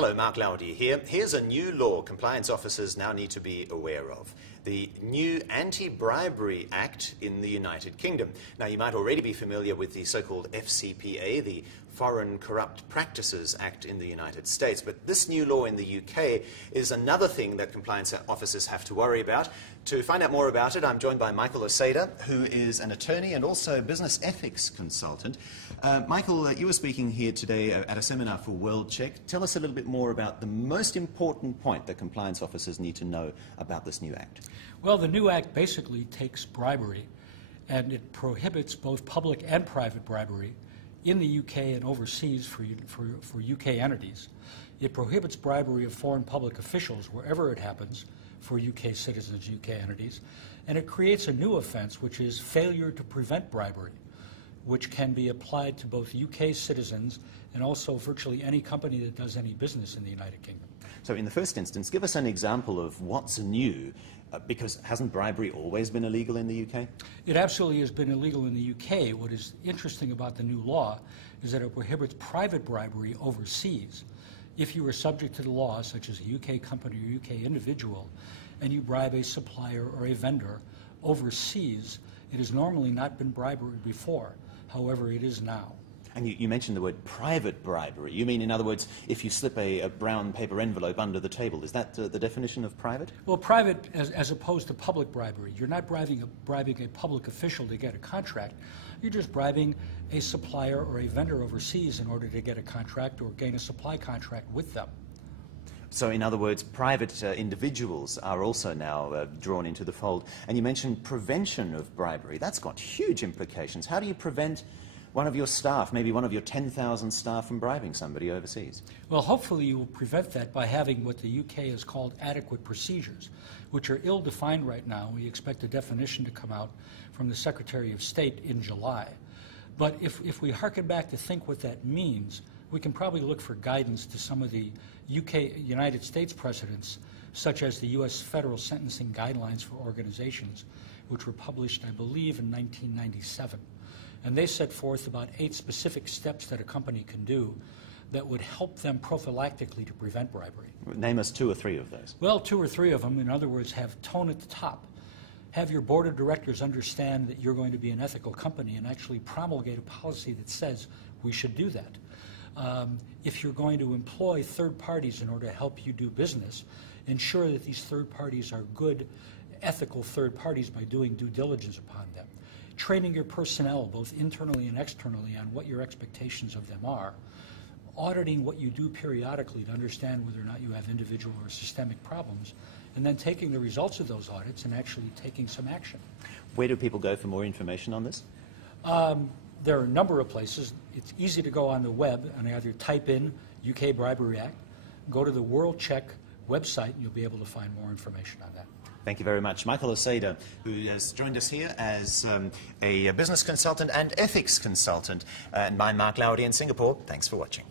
Hello, Mark Lowdy here. Here's a new law compliance officers now need to be aware of. The new Anti-Bribery Act in the United Kingdom. Now, you might already be familiar with the so-called FCPA, the Foreign Corrupt Practices Act in the United States. But this new law in the UK is another thing that compliance officers have to worry about. To find out more about it, I'm joined by Michael Osajda, who is an attorney and also business ethics consultant. Michael, you were speaking here today at a seminar for WorldCheck. Tell us a little bit more about the most important point that compliance officers need to know about this new act. Well, the new act basically takes bribery, and it prohibits both public and private bribery in the UK and overseas for UK entities. It prohibits bribery of foreign public officials wherever it happens for UK citizens, UK entities, and it creates a new offense, which is failure to prevent bribery, which can be applied to both UK citizens and also virtually any company that does any business in the United Kingdom. So in the first instance, give us an example of what's new, because hasn't bribery always been illegal in the UK? It absolutely has been illegal in the UK. What is interesting about the new law is that it prohibits private bribery overseas. If you are subject to the law, such as a UK company or UK individual, and you bribe a supplier or a vendor overseas, it has normally not been bribery before. However, it is now. And you mentioned the word private bribery. You mean, in other words, if you slip a brown paper envelope under the table, is that the definition of private? Well, private as opposed to public bribery. You're not bribing a public official to get a contract. You're just bribing a supplier or a vendor overseas in order to get a contract or gain a supply contract with them. So, in other words, private individuals are also now drawn into the fold. And you mentioned prevention of bribery. That's got huge implications. How do you prevent one of your staff, maybe one of your 10,000 staff, from bribing somebody overseas? Well, hopefully you will prevent that by having what the UK has called adequate procedures, which are ill-defined right now. We expect a definition to come out from the Secretary of State in July. But if we harken back to think what that means, we can probably look for guidance to some of the United States precedents, such as the U.S. Federal Sentencing Guidelines for Organizations, which were published, I believe, in 1997. And they set forth about 8 specific steps that a company can do that would help them prophylactically to prevent bribery. Name us 2 or 3 of those. Well, 2 or 3 of them. In other words, have tone at the top. Have your board of directors understand that you're going to be an ethical company and actually promulgate a policy that says we should do that. If you're going to employ third parties in order to help you do business, ensure that these third parties are good, ethical third parties by doing due diligence upon them. Training your personnel, both internally and externally, on what your expectations of them are. Auditing what you do periodically to understand whether or not you have individual or systemic problems, and then taking the results of those audits and actually taking some action. Where do people go for more information on this? There are a number of places. It's easy to go on the web and either type in UK Bribery Act, go to the WorldCheck website, and you'll be able to find more information on that. Thank you very much. Michael Osajda, who has joined us here as a business consultant and ethics consultant. And I'm Mark Lowdy in Singapore. Thanks for watching.